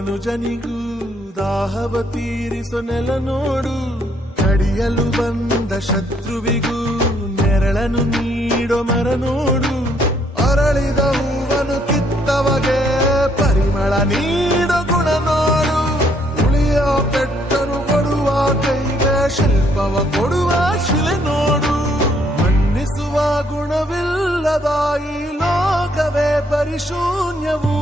ಮನುಜನಿಗೂ ದಾಹವ ತೀರಿಸೋ ನೆಲ ನೋಡು, ಕಡಿಯಲು ಬಂದ ಶತ್ರುವಿಗೂ ನೆರಳನ್ನು ನೀಡೋ ಮರ ನೋಡು, ಅರಳಿದ ಹೂವನು ಕಿತ್ತವಗೆ ಪರಿಮಳ ನೀಡೋ ಗುಣ ನೋಡು, ಉಳಿಯೋ ಪೆಟ್ಟನು ಕೊಡುವ ಕೈಗೆ ಶಿಲ್ಪವ ಕೊಡುವ ಶಿಲೆ ನೋಡು, ಮನ್ನಿಸುವ ಗುಣವಿಲ್ಲದ ಈ ಲೋಕವೇ ಪರಿಶೂನ್ಯವು,